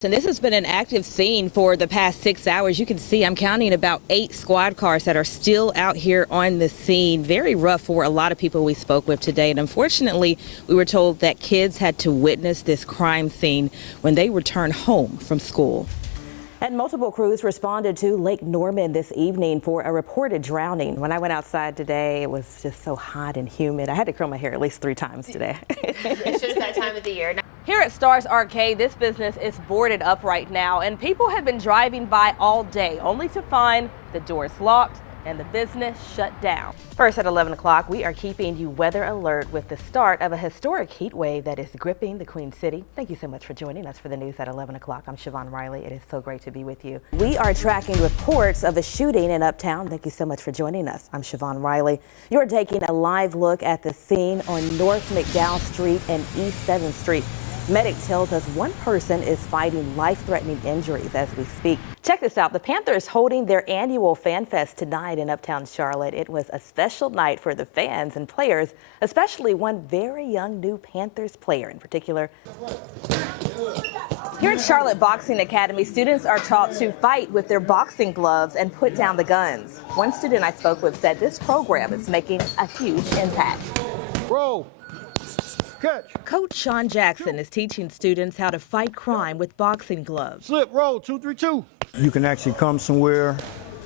And this has been an active scene for the past 6 hours. You can see I'm counting about 8 squad cars that are still out here on the scene. Very rough for a lot of people we spoke with today. And unfortunately, we were told that kids had to witness this crime scene when they returned home from school. And multiple crews responded to Lake Norman this evening for a reported drowning. When I went outside today, it was just so hot and humid. I had to curl my hair at least 3 times today. It's just that time of the year. Here at Stars Arcade, this business is boarded up right now, and people have been driving by all day, only to find the doors locked and the business shut down. First at 11 o'clock, we are keeping you weather alert with the start of a historic heat wave that is gripping the Queen City. Thank you so much for joining us for the news at 11 o'clock. I'm Siobhan Riley. It is so great to be with you. We are tracking reports of a shooting in Uptown. Thank you so much for joining us. I'm Siobhan Riley. You're taking a live look at the scene on North McDowell Street and East 7th Street. Medic tells us one person is fighting life-threatening injuries as we speak. Check this out. The Panthers holding their annual Fan Fest tonight in Uptown Charlotte. It was a special night for the fans and players, especially one very young new Panthers player in particular. Here at Charlotte Boxing Academy, students are taught to fight with their boxing gloves and put down the guns. One student I spoke with said this program is making a huge impact. Roll. Catch. Coach Sean Jackson is teaching students how to fight crime with boxing gloves. Slip, roll, 2, 3, 2. You can actually come somewhere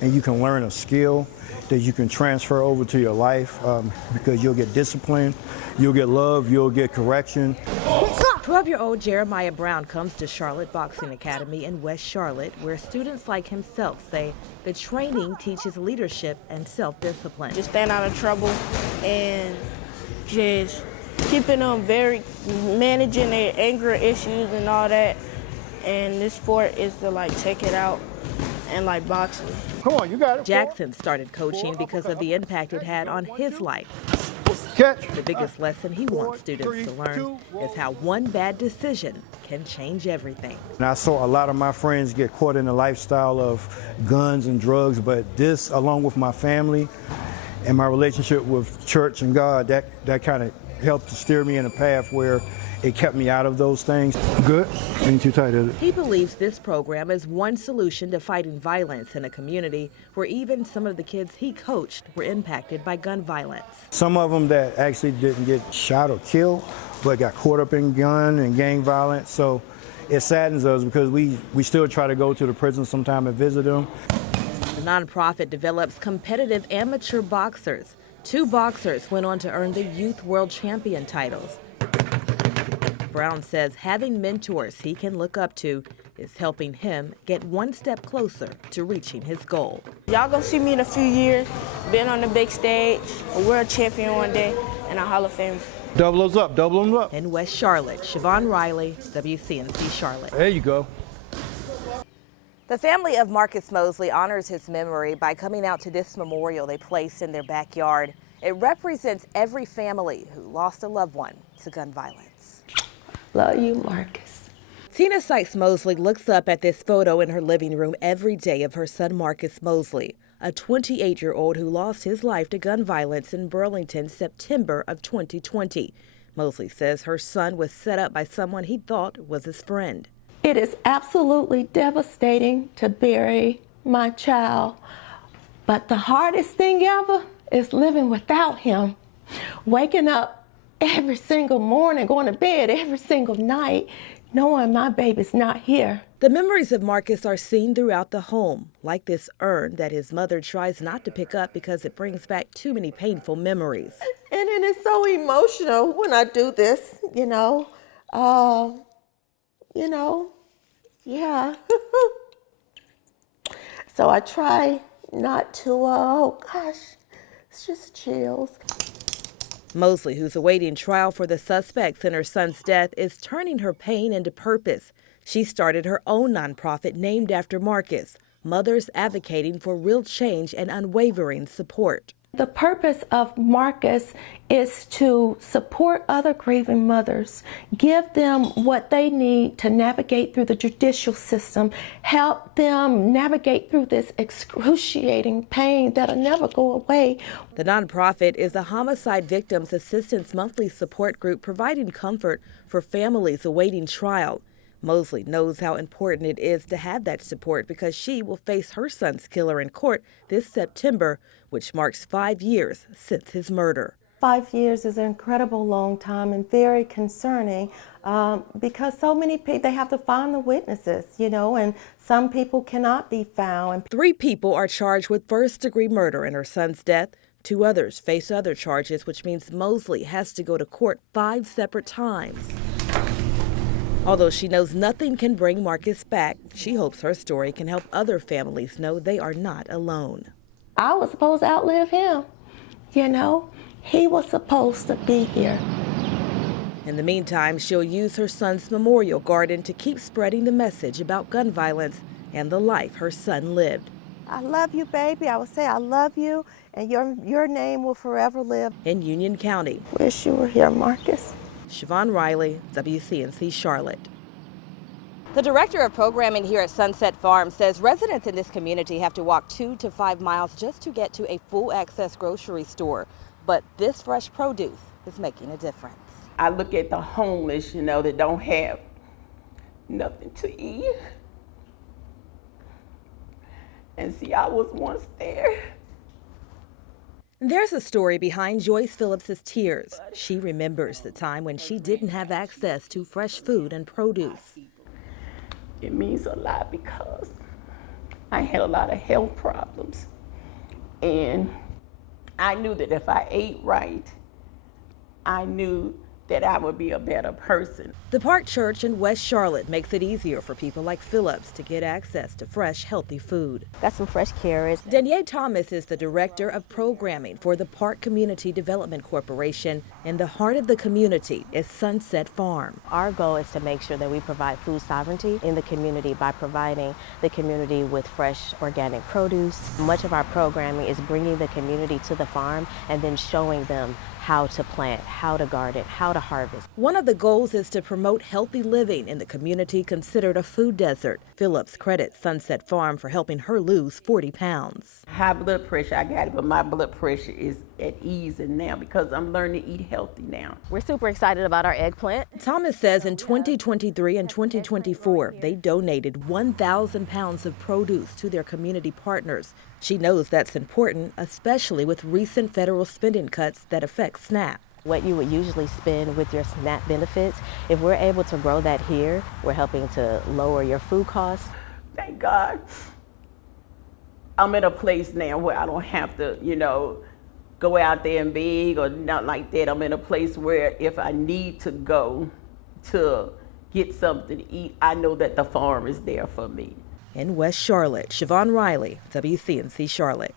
and you can learn a skill that you can transfer over to your life because you'll get discipline, you'll get love, you'll get correction. 12-year-old Jeremiah Brown comes to Charlotte Boxing Academy in West Charlotte, where students like himself say the training teaches leadership and self-discipline. Just staying out of trouble and just keeping them managing their anger issues and all that. And this sport is to take it out and boxing. Come on, you got it. Jackson started coaching because of the impact it had on his life. Catch. The biggest lesson he wants students to learn is how one bad decision can change everything. And I saw a lot of my friends get caught in the lifestyle of guns and drugs, but this, along with my family and my relationship with church and God, that kind of helped to steer me in a path where it kept me out of those things. Good? Ain't too tight, is it? He believes this program is one solution to fighting violence in a community where even some of the kids he coached were impacted by gun violence. Some of them that actually didn't get shot or killed, but got caught up in gun and gang violence. So it saddens us because we still try to go to the prison sometime and visit them. The nonprofit develops competitive amateur boxers. 2 boxers went on to earn the Youth World Champion titles. Brown says having mentors he can look up to is helping him get one step closer to reaching his goal. Y'all gonna see me in a few years, being on the big stage, a world champion one day, and a Hall of Fame. Double those up, double them up. In West Charlotte, Siobhan Riley, WCNC Charlotte. There you go. The family of Marcus Mosley honors his memory by coming out to this memorial they placed in their backyard. It represents every family who lost a loved one to gun violence. Love you, Marcus. Tina Sykes Mosley looks up at this photo in her living room every day of her son Marcus Mosley, a 28-year-old who lost his life to gun violence in Burlington September of 2020. Mosley says her son was set up by someone he thought was his friend. It is absolutely devastating to bury my child, but the hardest thing ever is living without him. Waking up every single morning, going to bed every single night, knowing my baby's not here. The memories of Marcus are seen throughout the home, like this urn that his mother tries not to pick up because it brings back too many painful memories. And it is so emotional when I do this, yeah. So I try not to, oh gosh, it's just chills. Mosley, who's awaiting trial for the suspects in her son's death, is turning her pain into purpose. She started her own nonprofit named after Marcus, Mothers Advocating for Real Change and Unwavering Support. The purpose of Marcus is to support other grieving mothers, give them what they need to navigate through the judicial system, help them navigate through this excruciating pain that'll never go away. The nonprofit is the Homicide Victims Assistance monthly support group providing comfort for families awaiting trial. Mosley knows how important it is to have that support because she will face her son's killer in court this September, which marks 5 years since his murder. 5 years is an incredible long time and very concerning because so many people, they have to find the witnesses, you know, and some people cannot be found. 3 people are charged with first-degree murder in her son's death. 2 others face other charges, which means Mosley has to go to court 5 separate times. Although she knows nothing can bring Marcus back, she hopes her story can help other families know they are not alone. I was supposed to outlive him, you know. He was supposed to be here. In the meantime, she'll use her son's memorial garden to keep spreading the message about gun violence and the life her son lived. I love you, baby. I would say I love you, and your name will forever live. In Union County. Wish you were here, Marcus. Siobhan Riley, WCNC Charlotte. The director of programming here at Sunset Farm says residents in this community have to walk 2 to 5 miles just to get to a full access grocery store. But this fresh produce is making a difference. I look at the homeless, you know, that don't have nothing to eat. And see, I was once there. There's a story behind Joyce Phillips's tears. She remembers the time when she didn't have access to fresh food and produce. It means a lot because I had a lot of health problems. And I knew that if I ate right, I knew that I would be a better person. The Park Church in West Charlotte makes it easier for people like Phillips to get access to fresh, healthy food. Got some fresh carrots. Danielle Thomas is the director of programming for the Park Community Development Corporation. In the heart of the community is Sunset Farm. Our goal is to make sure that we provide food sovereignty in the community by providing the community with fresh organic produce. Much of our programming is bringing the community to the farm and then showing them how to plant, how to garden, how to harvest. One of the goals is to promote healthy living in the community considered a food desert. Phillips credits Sunset Farm for helping her lose 40 pounds. High blood pressure, I got it, but my blood pressure is at ease now because I'm learning to eat healthy now. We're super excited about our eggplant. Thomas says in 2023 and 2024, they donated 1,000 pounds of produce to their community partners. She knows that's important, especially with recent federal spending cuts that affect SNAP. What you would usually spend with your SNAP benefits, if we're able to grow that here, we're helping to lower your food costs. Thank God. I'm in a place now where I don't have to, you know, go out there and beg or not like that. I'm in a place where if I need to go to get something to eat, I know that the farm is there for me. In West Charlotte, Siobhan Riley, WCNC Charlotte.